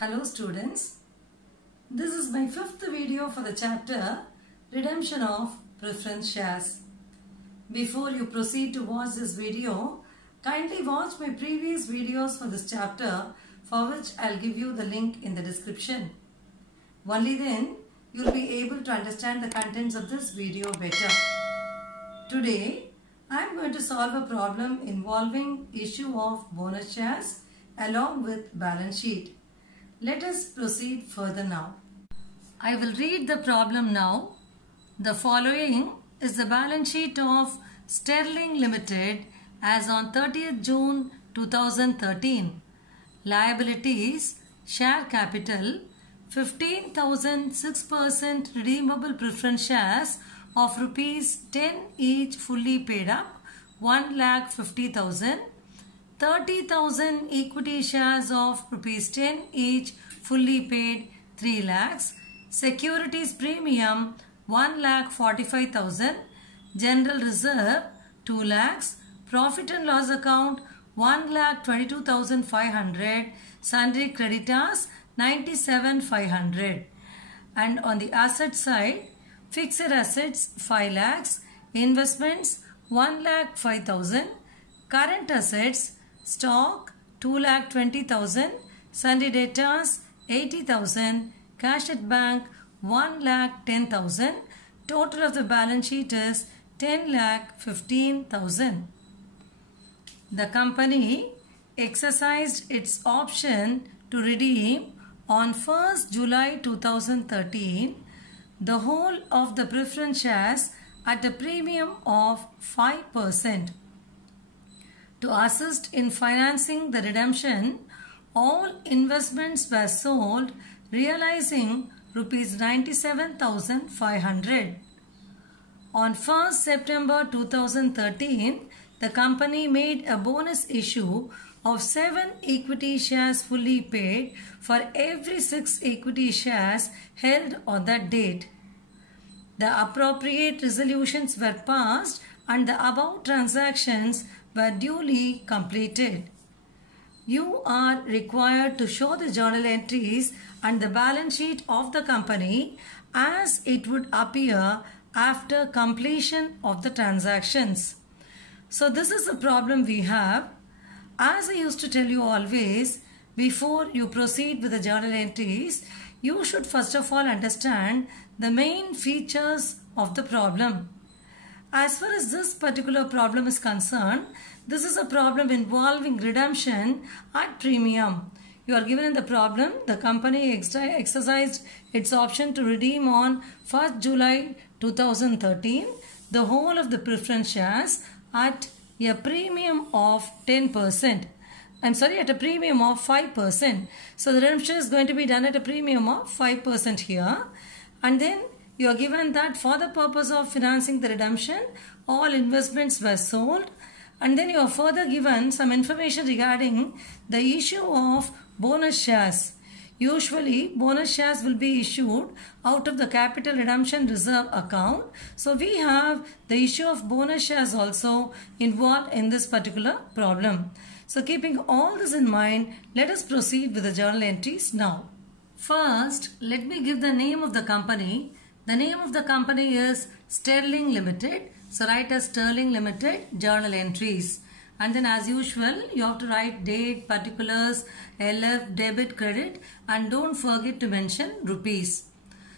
Hello students, this is my fifth video for the chapter Redemption of Preference Shares. Before you proceed to watch this video, kindly watch my previous videos for this chapter, for which I'll give you the link in the description. Only then you'll be able to understand the contents of this video better. Today I'm going to solve a problem involving issue of bonus shares along with balance sheet. Let us proceed further now. I will read the problem now. The following is the balance sheet of Sterling Limited as on 30th June 2013. Liabilities, share capital, 15,000 6% redeemable preference shares of rupees 10 each fully paid up, 1,50,000. 30,000 equity shares of rupees 10 each fully paid, 3 lakhs. Securities premium 1,45,000. General reserve 2 lakhs. Profit and loss account 1,22,500. Sundry creditors 97,500. And on the asset side, fixed assets 5 lakhs. Investments 1,05,000. Current assets stock 2,20,000, sundry debtors 80,000, cash at bank 1,10,000. Total of the balance sheet is 10,15,000. The company exercised its option to redeem on 1st July 2013 the whole of the preference shares at a premium of 5%. To assist in financing the redemption, all investments were sold, realizing rupees 97,500. On 1st September 2013, the company made a bonus issue of 7 equity shares fully paid for every 6 equity shares held on that date. The appropriate resolutions were passed and the above transactions were duly completed. You are required to show the journal entries and the balance sheet of the company as it would appear after completion of the transactions. So this is the problem we have. As I used to tell you always, before you proceed with the journal entries, you should first of all understand the main features of the problem. As far as this particular problem is concerned, this is a problem involving redemption at premium. You are given in the problem, the company exercised its option to redeem on 1st July 2013 the whole of the preference shares at a premium of 10%. At a premium of 5%. So the redemption is going to be done at a premium of 5% here. And then you are given that for the purpose of financing the redemption, all investments were sold. And then you are further given some information regarding the issue of bonus shares. Usually, bonus shares will be issued out of the capital redemption reserve account. So we have the issue of bonus shares also involved in this particular problem. So keeping all this in mind, let us proceed with the journal entries now. First, let me give the name of the company. The name of the company is Sterling Limited. So write as Sterling Limited journal entries. And then as usual, you have to write date, particulars, LF, debit, credit, and don't forget to mention rupees.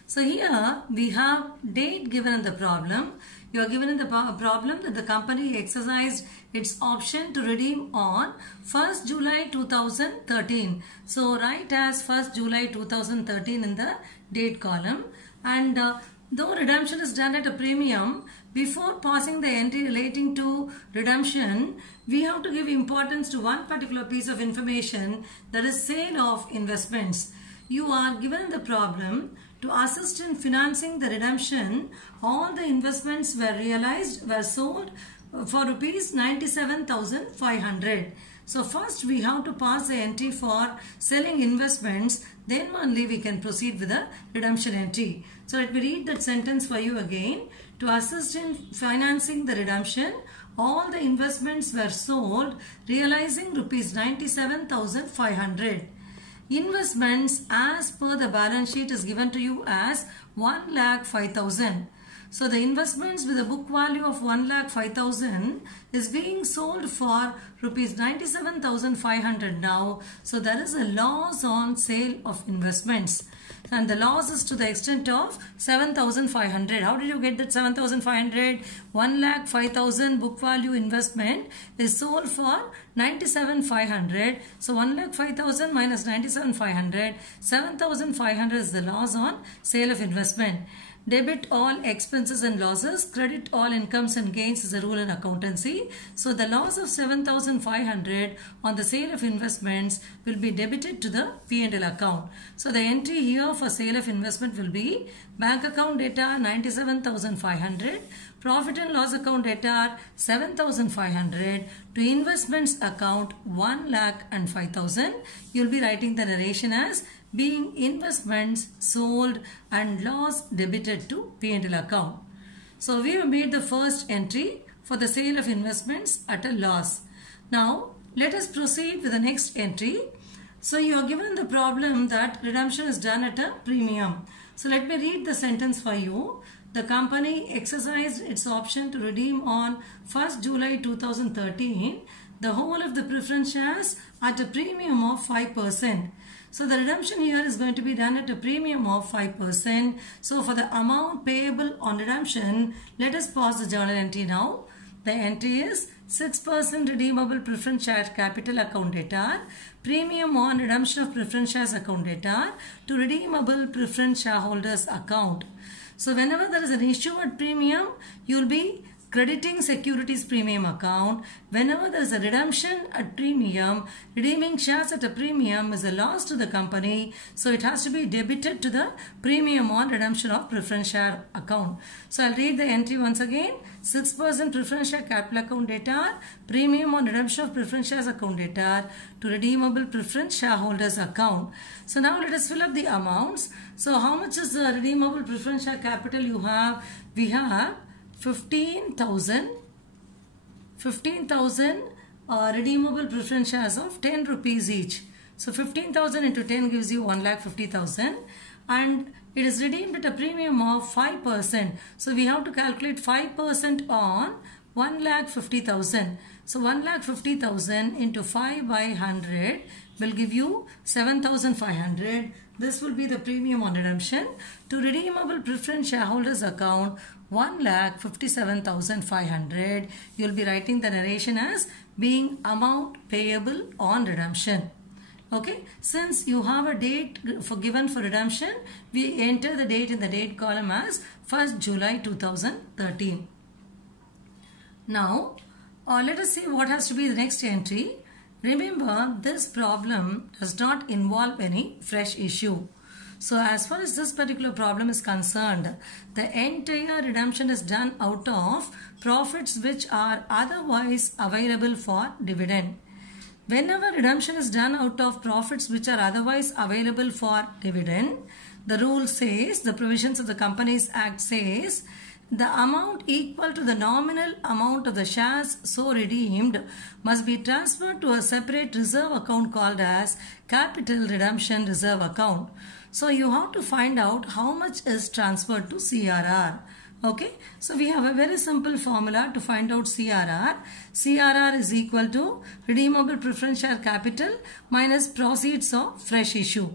So here we have date given in the problem. You are given in the problem that the company exercised its option to redeem on 1st July 2013. So write as 1st July 2013 in the date column. And though redemption is done at a premium, before passing the entry relating to redemption, we have to give importance to one particular piece of information, that is sale of investments. You are given the problem to assist in financing the redemption. All the investments were sold for rupees 97,500. So first we have to pass the entry for selling investments, then only we can proceed with the redemption entry. So let me read that sentence for you again. To assist in financing the redemption, all the investments were sold, realizing rupees 97,500. investments as per the balance sheet is given to you as 1,05,000. So the investments with a book value of 1,05,000 is being sold for rupees 97,500 now. So there is a loss on sale of investments. And the loss is to the extent of 7,500. How did you get that 7,500? 1,05,000 book value investment is sold for 97,500. So 1,05,000 minus 97,500. 7,500 is the loss on sale of investment. Debit all expenses and losses, credit all incomes and gains is a rule in accountancy. So the loss of 7,500 on the sale of investments will be debited to the P&L account. So the entry here for sale of investment will be bank account data 97,500, profit and loss account data 7,500, to investments account 1,05,000. You will be writing the narration as being investments sold and loss debited to P&L account. So we have made the first entry for the sale of investments at a loss. Now let us proceed with the next entry. So you are given the problem that redemption is done at a premium. So let me read the sentence for you. The company exercised its option to redeem on 1st July 2013 the whole of the preference shares at a premium of 5%. So the redemption here is going to be done at a premium of 5%. So for the amount payable on redemption, let us pause the journal entry now. The entry is 6% redeemable preference share capital account data, premium on redemption of preference shares account data to redeemable preference shareholders account. So whenever there is an issue at premium, you will be crediting securities premium account. Whenever there is a redemption at premium, redeeming shares at a premium is a loss to the company. So it has to be debited to the premium on redemption of preference share account. So I'll read the entry once again. 6% preference share capital account data, premium on redemption of preference shares account data to redeemable preference shareholders account. So now let us fill up the amounts. So how much is the redeemable preference share capital you have? We have 15,000 redeemable preference shares of 10 rupees each. So 15,000 into 10 gives you 1,50,000 and it is redeemed at a premium of 5%. So we have to calculate 5% on 1,50,000. So 1,50,000 into 5 by 100 will give you 7,500. This will be the premium on redemption. To redeemable preference shareholders account 1,57,500. You will be writing the narration as being amount payable on redemption. Okay, since you have a date given for redemption, we enter the date in the date column as 1st July 2013. Now, let us see what has to be the next entry. Remember, this problem does not involve any fresh issue. So as far as this particular problem is concerned, the entire redemption is done out of profits which are otherwise available for dividend. Whenever redemption is done out of profits which are otherwise available for dividend, the rule says, the provisions of the Companies Act says, the amount equal to the nominal amount of the shares so redeemed must be transferred to a separate reserve account called as Capital Redemption Reserve Account. So you have to find out how much is transferred to CRR. Okay, so we have a very simple formula to find out CRR. CRR is equal to redeemable preference share capital minus proceeds of fresh issue.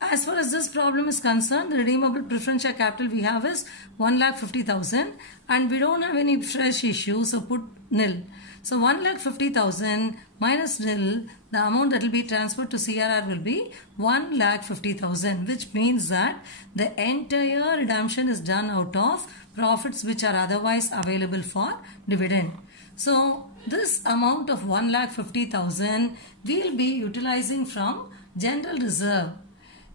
As far as this problem is concerned, the redeemable preference share capital we have is 1,50,000 and we don't have any fresh issue, so put nil. So 1,50,000 minus nil, the amount that will be transferred to CRR will be 1,50,000, which means that the entire redemption is done out of profits which are otherwise available for dividend. So this amount of 1,50,000 we will be utilizing from general reserve.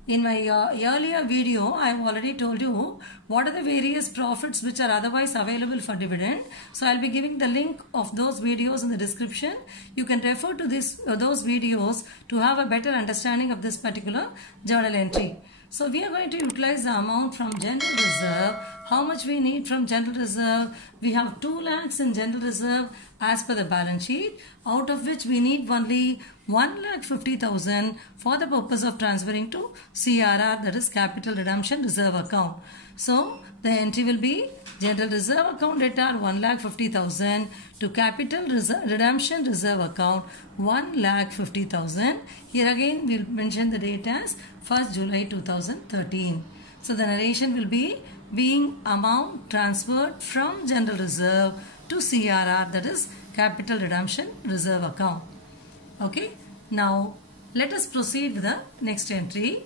In my earlier video, I have already told you what are the various profits which are otherwise available for dividend. So I will be giving the link of those videos in the description. You can refer to those videos to have a better understanding of this particular journal entry. So we are going to utilize the amount from general reserve. How much we need from general reserve? We have 2 lakhs in general reserve as per the balance sheet, out of which we need only 1,50,000 for the purpose of transferring to CRR, that is Capital Redemption Reserve account. So the entry will be general reserve account debtor 1,50,000 to Capital Redemption Reserve account 1,50,000. Here again we will mention the date as 1st July 2013. So the narration will be being amount transferred from general reserve to CRR, that is Capital Redemption Reserve account. Okay, now let us proceed with the next entry.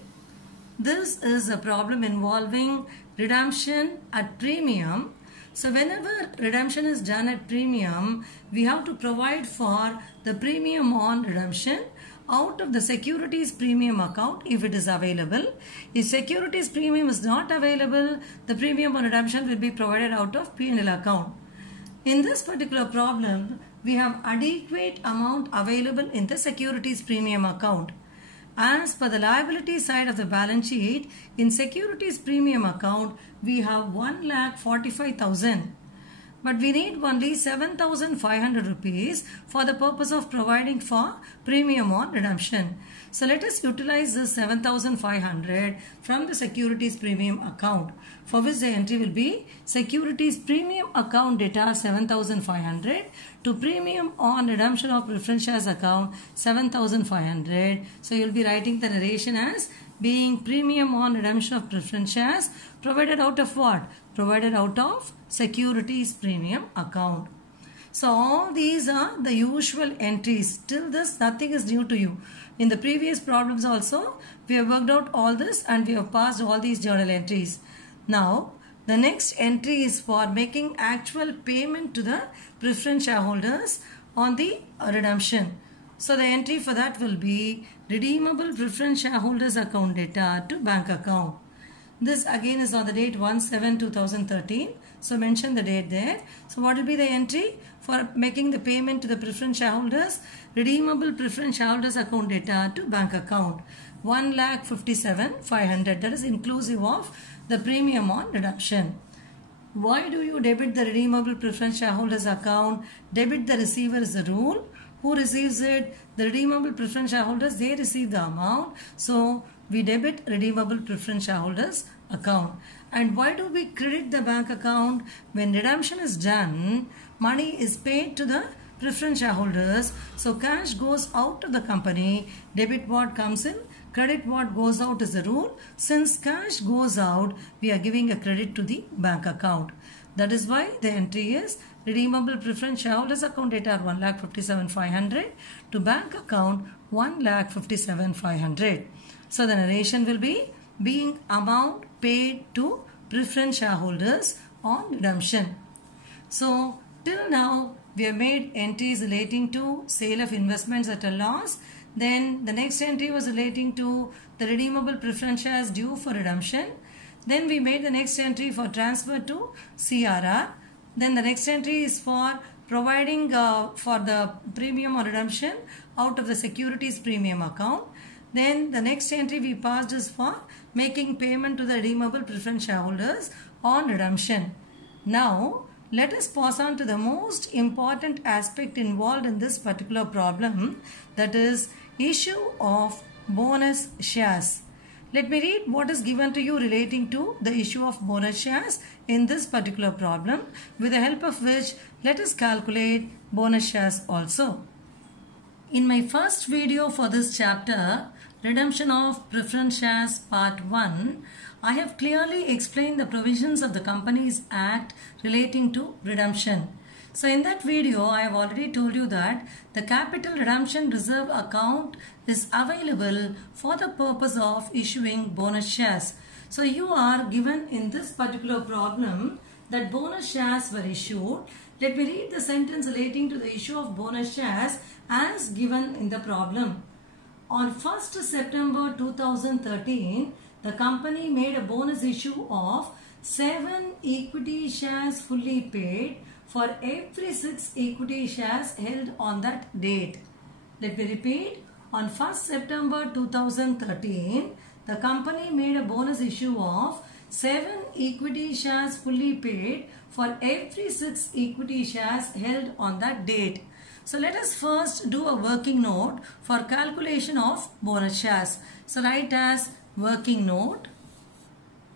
This is a problem involving redemption at premium. So whenever redemption is done at premium, we have to provide for the premium on redemption out of the securities premium account if it is available. If securities premium is not available, the premium on redemption will be provided out of P&L account. In this particular problem, we have adequate amount available in the securities premium account. As per the liability side of the balance sheet, in securities premium account, we have 1,45,000. But we need only 7,500 rupees for the purpose of providing for premium on redemption. So let us utilize this 7,500 from the securities premium account, for which the entry will be securities premium account debtor 7,500 to premium on redemption of preference shares account 7,500. So you will be writing the narration as being premium on redemption of preference shares provided out of what? Provided out of securities premium account. So all these are the usual entries. Till this, nothing is new to you. In the previous problems also, we have worked out all this and we have passed all these journal entries. Now, the next entry is for making actual payment to the preference shareholders on the redemption. So the entry for that will be redeemable preference shareholders account debtor to bank account. This again is on the date 1/7/2013. So mention the date there. So what will be the entry for making the payment to the preference shareholders? Redeemable preference shareholders account debtor to bank account 1,57,500. That is inclusive of the premium on redemption. Why do you debit the redeemable preference shareholders account? Debit the receiver is the rule. Who receives it? The redeemable preference shareholders, they receive the amount. So we debit redeemable preference shareholders account. And why do we credit the bank account? When redemption is done, money is paid to the preference shareholders. So cash goes out of the company. Debit what comes in, credit what goes out is the rule. Since cash goes out, we are giving a credit to the bank account. That is why the entry is redeemable preference shareholders account debtor 1,57,500 to bank account 1,57,500. So the narration will be being amount paid to preference shareholders on redemption. So till now we have made entries relating to sale of investments at a loss. Then the next entry was relating to the redeemable preference shares due for redemption. Then we made the next entry for transfer to CRR. Then the next entry is for providing for the premium or redemption out of the securities premium account. Then the next entry we passed is for making payment to the redeemable preference shareholders on redemption. Now let us pass on to the most important aspect involved in this particular problem, that is issue of bonus shares. Let me read what is given to you relating to the issue of bonus shares in this particular problem, with the help of which let us calculate bonus shares also. In my first video for this chapter, Redemption of Preference Shares Part 1, I have clearly explained the provisions of the Companies Act relating to redemption. So in that video, I have already told you that the Capital Redemption Reserve account is available for the purpose of issuing bonus shares. So you are given in this particular problem that bonus shares were issued. Let me read the sentence relating to the issue of bonus shares as given in the problem. On 1st September 2013, the company made a bonus issue of 7 equity shares fully paid for every 6 equity shares held on that date. Let me repeat. On 1st September 2013, the company made a bonus issue of 7 equity shares fully paid for every 6 equity shares held on that date. So let us first do a working note for calculation of bonus shares. So write as working note,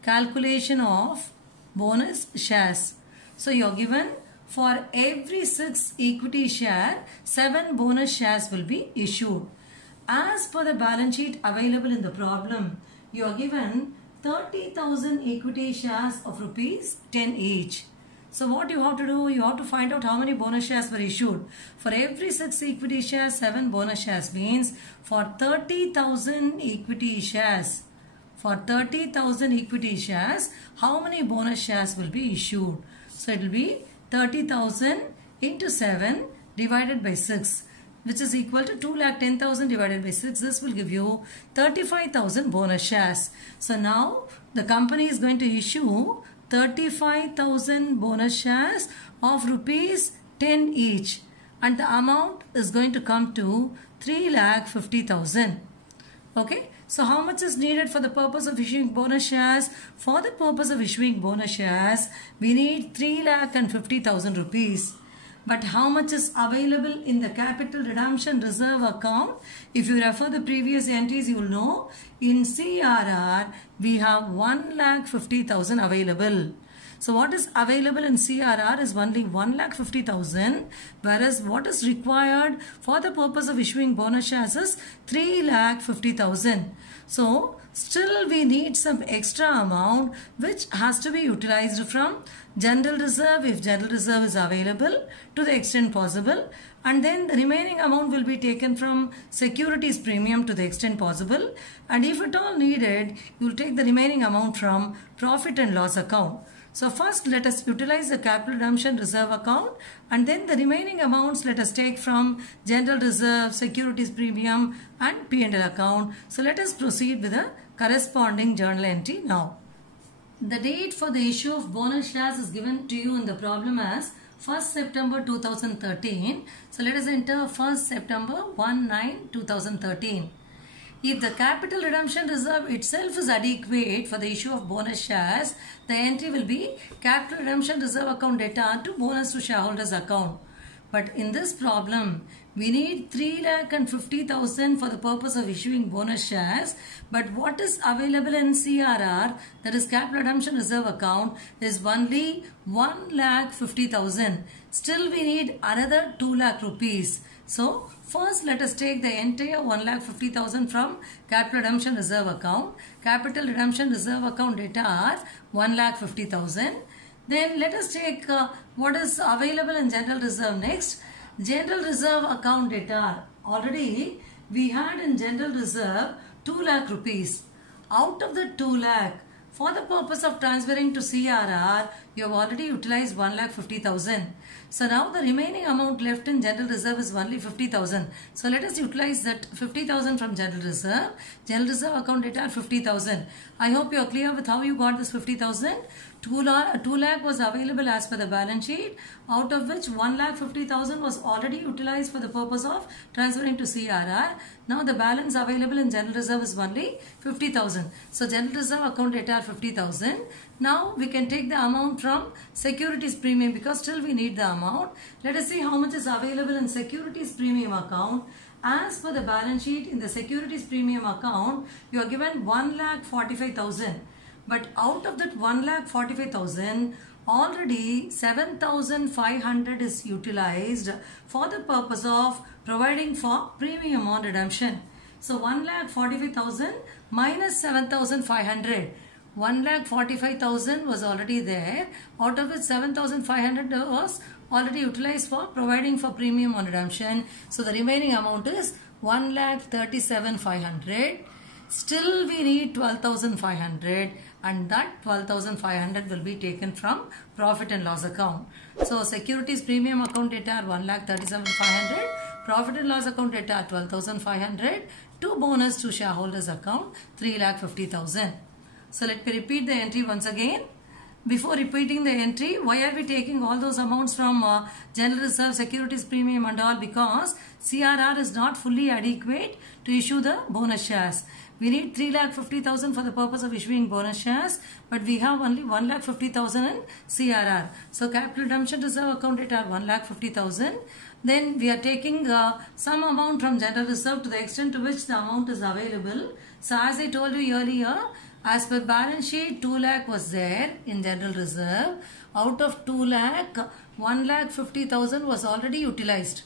calculation of bonus shares. So you are given for every 6 equity share, 7 bonus shares will be issued. As per the balance sheet available in the problem, you are given 30,000 equity shares of rupees 10 each. So what you have to do, you have to find out how many bonus shares were issued. For every 6 equity shares, 7 bonus shares means for 30,000 equity shares. For 30,000 equity shares, how many bonus shares will be issued? So it will be 30,000 into 7 divided by 6, which is equal to 2,10,000 divided by 6. This will give you 35,000 bonus shares. So now the company is going to issue 35,000 bonus shares of rupees 10 each, and the amount is going to come to 3,50,000. Okay, so how much is needed for the purpose of issuing bonus shares? For the purpose of issuing bonus shares, we need 3,50,000 rupees. But how much is available in the capital redemption reserve account? If you refer the previous entries, you will know in CRR we have 1,50,000 available. So what is available in CRR is only 1,50,000, whereas what is required for the purpose of issuing bonus shares is 3,50,000. So still we need some extra amount which has to be utilized from general reserve if general reserve is available to the extent possible, and then the remaining amount will be taken from securities premium to the extent possible, and if at all needed you will take the remaining amount from profit and loss account. So first let us utilize the capital redemption reserve account, and then the remaining amounts let us take from general reserve, securities premium and P&L account. So let us proceed with the corresponding journal entry now. The date for the issue of bonus shares is given to you in the problem as 1st September 2013. So let us enter 1st September 1/9/2013. If the capital redemption reserve itself is adequate for the issue of bonus shares, the entry will be capital redemption reserve account data to bonus to shareholders account. But in this problem, we need 3,50,000 for the purpose of issuing bonus shares. But what is available in CRR, that is capital redemption reserve account, is only 1,50,000. Still we need another 2 lakh rupees. So first let us take the entire 1,50,000 from capital redemption reserve account. Capital redemption reserve account data are 1,50,000. Then let us take what is available in general reserve next. General reserve account data, already we had in general reserve 2 lakh rupees. Out of the 2 lakh, for the purpose of transferring to CRR, you have already utilized 1,50,000. So now the remaining amount left in general reserve is only 50,000. So let us utilize that 50,000 from general reserve. General reserve account data 50,000. I hope you are clear with how you got this 50,000. 2 lakh was available as per the balance sheet, out of which 1,50,000 was already utilized for the purpose of transferring to CRR. Now the balance available in general reserve is only 50,000. So general reserve account data are 50,000. Now we can take the amount from securities premium because still we need the amount. Let us see how much is available in securities premium account. As per the balance sheet, in the securities premium account, you are given 1,45,000. But out of that 1,45,000, already 7,500 is utilized for the purpose of providing for premium on redemption. So 1,45,000 minus 7,500. 1,45,000 was already there, out of which 7,500 was already utilized for providing for premium on redemption. So the remaining amount is 1,37,500. Still we need 12,500, and that 12,500 will be taken from profit and loss account. So securities premium account data are 1,37,500, profit and loss account data are 12,500, to bonus to shareholders account 3,50,000. So let me repeat the entry once again. Before repeating the entry, why are we taking all those amounts from general reserve, securities premium and all? Because CRR is not fully adequate to issue the bonus shares. We need 3,50,000 for the purpose of issuing bonus shares, but we have only 1,50,000 in CRR. So capital redemption reserve account data 1,50,000. Then we are taking some amount from general reserve to the extent to which the amount is available. So as I told you earlier, as per balance sheet, 2 lakh was there in general reserve. Out of 2 lakh, 1,50,000 was already utilized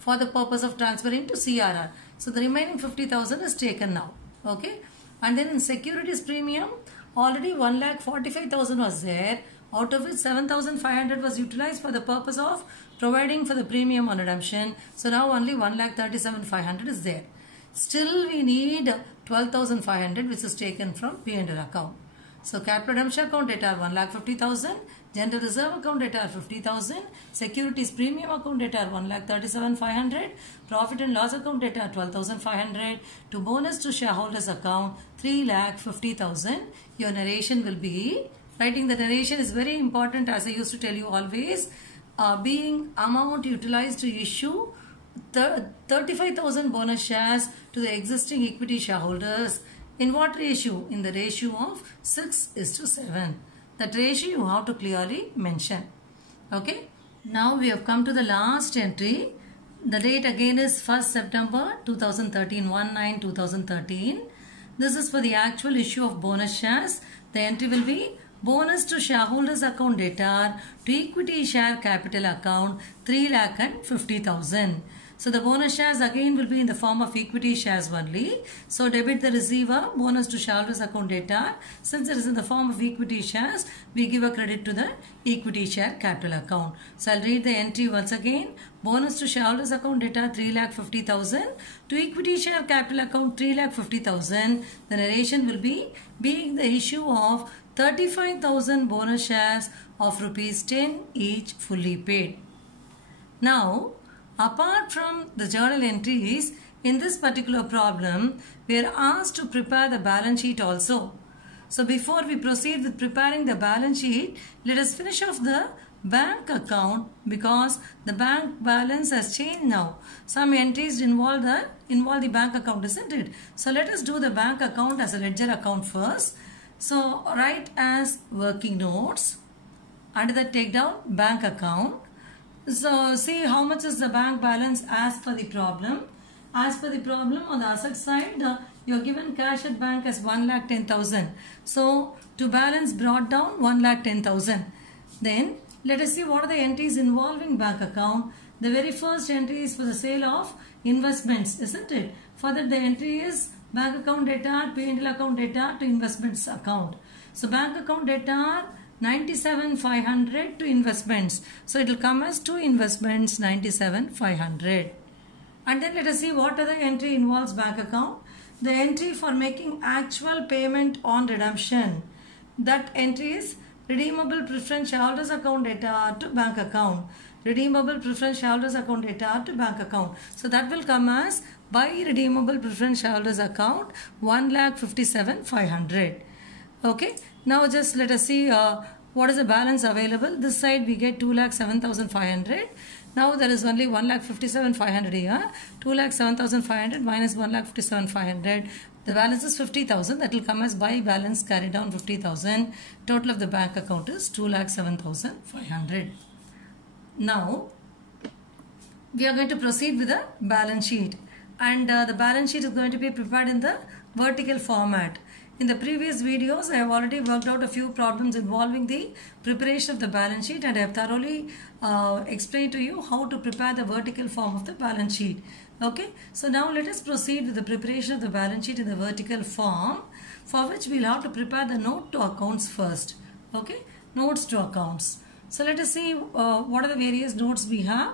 for the purpose of transferring to CRR. So the remaining 50,000 is taken now. Okay. And then in securities premium, already 1,45,000 was there. Out of which 7,500 was utilized for the purpose of providing for the premium on redemption. So now only 1,37,500 is there. Still we need 12,500 which is taken from P&L account. So capital redemption account data are 1,50,000, general reserve account data are 50,000, securities premium account data are 1,37,500, profit and loss account data are 12,500, to bonus to shareholders account 3,50,000. Your narration will be, writing the narration is very important, as I used to tell you always, being amount utilized to issue 35,000 bonus shares to the existing equity shareholders. In what ratio? In the ratio of 6:7. That ratio you have to clearly mention. Okay. Now we have come to the last entry. The date again is 1st September 2013, 1/9/2013. This is for the actual issue of bonus shares. The entry will be bonus to shareholders account data to equity share capital account 3,50,000. So the bonus shares again will be in the form of equity shares only. So debit the receiver, bonus to shareholders account data. Since it is in the form of equity shares, we give a credit to the equity share capital account. So I'll read the entry once again. Bonus to shareholders account data 3,50,000. To equity share capital account 3,50,000. The narration will be being the issue of 35,000 bonus shares of ₹10 each fully paid. Now, apart from the journal entries, in this particular problem, we are asked to prepare the balance sheet also. So before we proceed with preparing the balance sheet, let us finish off the bank account because the bank balance has changed now. Some entries involve the bank account, isn't it? So let us do the bank account as a ledger account first. So write as working notes. Under that take down bank account. So see how much is the bank balance as per the problem. As per the problem, on the asset side, you are given cash at bank as 1,10,000. So to balance brought down 1,10,000. Then let us see what are the entries involving bank account. The very first entry is for the sale of investments, isn't it? For that the entry is bank account data, P&L account data to investments account. So bank account data 97,500 to investments. So it will come as to investments 97,500. And then let us see what other entry involves bank account. The entry for making actual payment on redemption. That entry is redeemable preference shareholders account data to bank account. Redeemable preference shareholders account data to bank account. So that will come as by redeemable preference shareholders account 1,57,500. Okay. Now just let us see what is the balance available. This side we get 2,07,500. Now there is only 1,57,500 here. 2,07,500 minus 1,57,500. The balance is 50,000. That will come as by balance carried down 50,000. Total of the bank account is 2,07,500. Now we are going to proceed with the balance sheet. And the balance sheet is going to be prepared in the vertical format. In the previous videos, I have already worked out a few problems involving the preparation of the balance sheet, and I have thoroughly explained to you how to prepare the vertical form of the balance sheet. Okay, so now let us proceed with the preparation of the balance sheet in the vertical form, for which we will have to prepare the note to accounts first. Okay, notes to accounts. So let us see what are the various notes we have.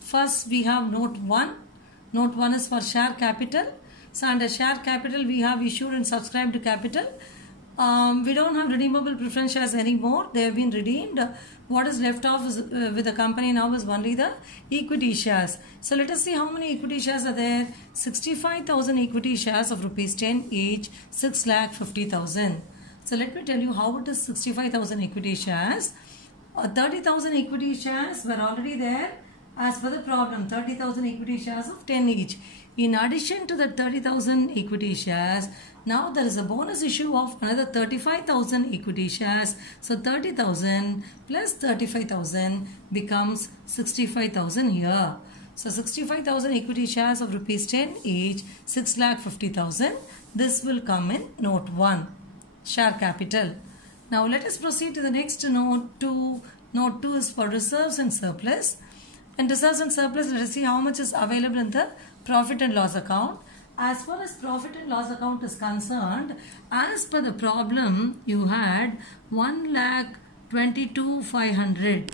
First, we have note 1. Note 1 is for share capital. So under share capital, we have issued and subscribed to capital. We don't have redeemable preference shares anymore. They have been redeemed. What is left off is, with the company now is only the equity shares. So let us see how many equity shares are there. 65,000 equity shares of ₹10 each, 6,50,000. So let me tell you how it is 65,000 equity shares. 30,000 equity shares were already there as per the problem, 30,000 equity shares of 10 each. In addition to the 30,000 equity shares, now there is a bonus issue of another 35,000 equity shares. So 30,000 plus 35,000 becomes 65,000 here. So 65,000 equity shares of rupees 10 each, 6,50,000. This will come in note 1, share capital. Now let us proceed to the next note 2. Note 2 is for reserves and surplus. In reserves and surplus, let us see how much is available in the profit and loss account. As far as profit and loss account is concerned, as per the problem, you had 1,22,500.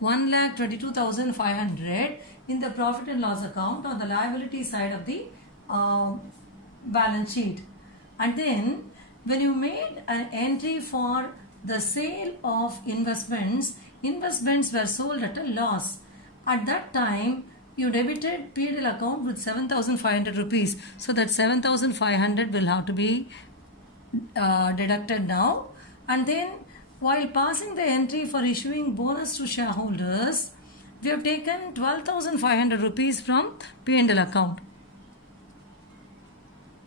1,22,500 in the profit and loss account on the liability side of the balance sheet. And then when you made an entry for the sale of investments, investments were sold at a loss. At that time, you debited P&L account with 7,500 rupees. So that 7,500 will have to be deducted now. And then while passing the entry for issuing bonus to shareholders, we have taken 12,500 rupees from P&L account.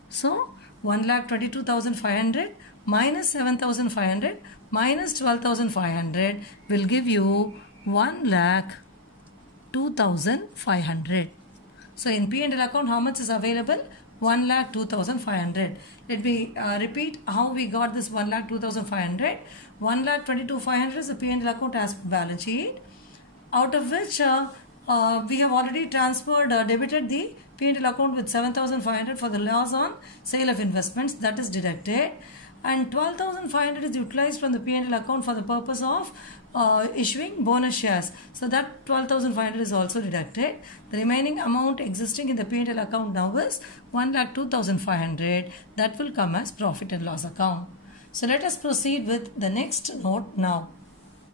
So 1,22,500 minus 7,500 minus 12,500 will give you 1,02,500. So in P&L account, how much is available? 1,02,500. Let me repeat how we got this 1,02,500. 1,22,500 is the P&L account as balance sheet, out of which we have already transferred, debited the P&L account with 7,500 for the loss on sale of investments, that is deducted, and 12,500 is utilized from the P&L account for the purpose of issuing bonus shares. So that 12,500 is also deducted. The remaining amount existing in the P&L account now is 1,02,500. That will come as profit and loss account. So let us proceed with the next note now.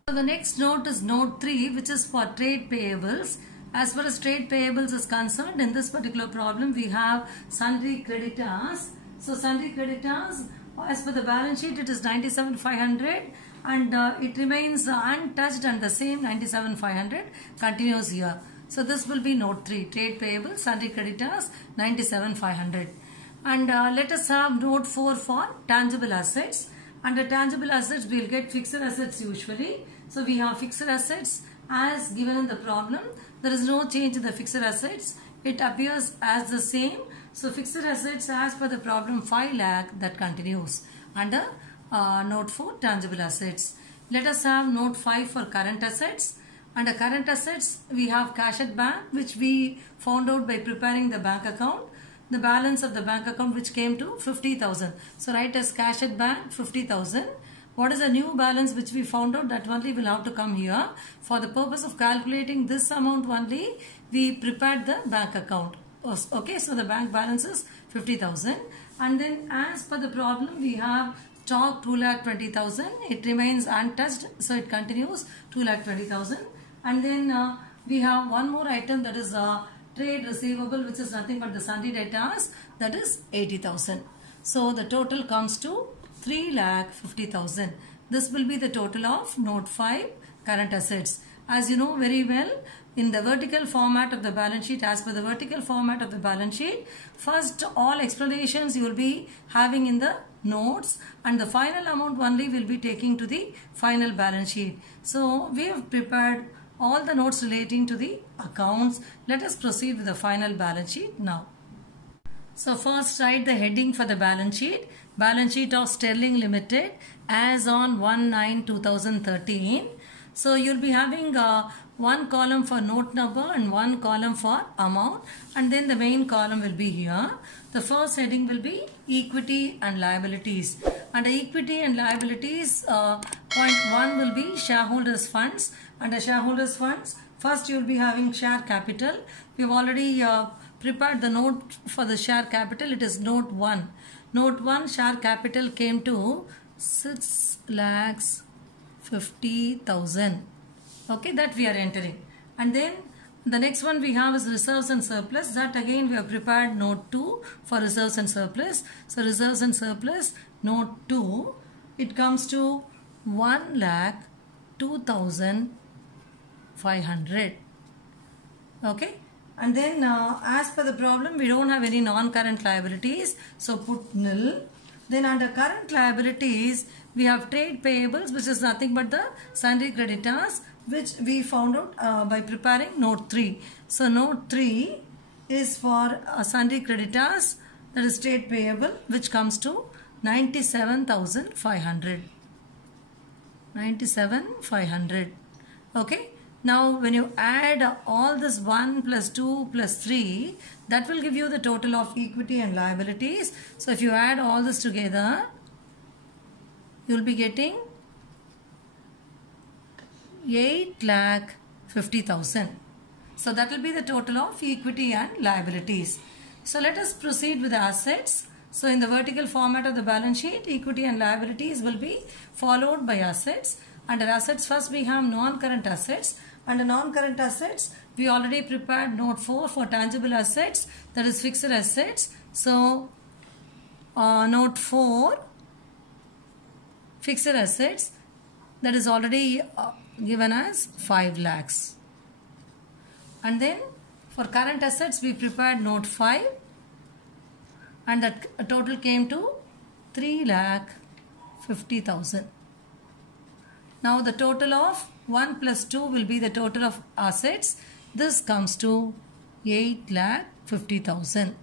So the next note is note 3, which is for trade payables. As far as trade payables is concerned, in this particular problem we have sundry creditors. So sundry creditors, as per the balance sheet, it is 97,500 and it remains untouched, and the same 97,500 continues here. So this will be note 3, trade payables, sundry creditors, 97,500. And let us have note 4 for tangible assets. Under tangible assets, we will get fixed assets usually. So we have fixed assets as given in the problem. There is no change in the fixed assets. It appears as the same. So fixed assets as per the problem 5 lakh, that continues under note 4, tangible assets. Let us have note 5 for current assets. Under current assets, we have cash at bank, which we found out by preparing the bank account. The balance of the bank account which came to 50,000. So write as cash at bank 50,000. What is the new balance which we found out? That only will have to come here. For the purpose of calculating this amount only, we prepared the bank account. Okay, so the bank balance is 50,000. And then as per the problem, we have stock 2,20,000. It remains untouched, so it continues 2,20,000. And then we have one more item, that is trade receivable, which is nothing but the sundry debtors, that is 80,000. So the total comes to 3,50,000. This will be the total of note 5, current assets. As you know very well, in the vertical format of the balance sheet, as per the vertical format of the balance sheet, first all explanations you will be having in the notes, and the final amount only will be taking to the final balance sheet. So we have prepared all the notes relating to the accounts. Let us proceed with the final balance sheet now. So first write the heading for the balance sheet. Balance sheet of Sterling Limited as on 1/9/2013. So you'll be having one column for note number and one column for amount, and then the main column will be here. The first heading will be equity and liabilities. Under equity and liabilities, point 1 will be shareholders funds. Under shareholders funds, first you will be having share capital. We've already prepared the note for the share capital. It is note 1. Note 1, share capital came to 6,50,000. Okay, that we are entering. And then the next one we have is reserves and surplus. That again we have prepared note 2 for reserves and surplus. So reserves and surplus, note 2, it comes to 1,02,500. Okay. And then as per the problem, we don't have any non-current liabilities. So put nil. Then under current liabilities, we have trade payables, which is nothing but the sundry creditors, which we found out by preparing note 3. So note 3 is for sundry creditors, that is trade payable, which comes to 97,500. 97,500. Okay. Now when you add all this 1 plus 2 plus 3, that will give you the total of equity and liabilities. So if you add all this together, you will be getting 8,50,000. So that will be the total of equity and liabilities. So let us proceed with the assets. So in the vertical format of the balance sheet, equity and liabilities will be followed by assets. Under assets, first we have non-current assets. Under non-current assets, we already prepared note 4 for tangible assets, that is fixed assets. So note 4, fixed assets, that is already given as 5 lakhs. And then for current assets, we prepared note 5, and that total came to 3,50,000. Now the total of 1 plus 2 will be the total of assets. This comes to 8,50,000.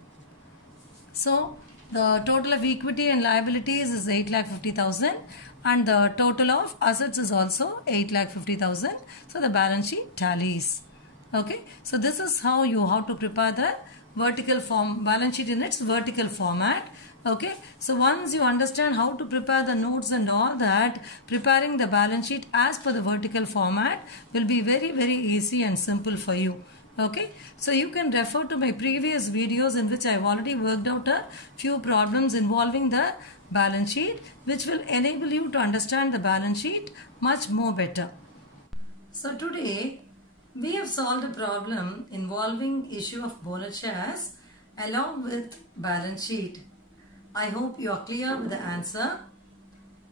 So the total of equity and liabilities is 8,50,000, and the total of assets is also 8,50,000. So the balance sheet tallies. Okay. So this is how you have to prepare the vertical form balance sheet in its vertical format. Okay. So once you understand how to prepare the notes and all that, preparing the balance sheet as per the vertical format will be very, very easy and simple for you. Okay. So you can refer to my previous videos in which I have already worked out a few problems involving the balance sheet, which will enable you to understand the balance sheet much more better. So today we have solved a problem involving issue of bonus shares along with balance sheet. I hope you are clear with the answer.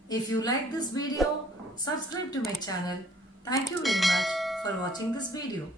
If you like this video, subscribe to my channel. Thank you very much for watching this video.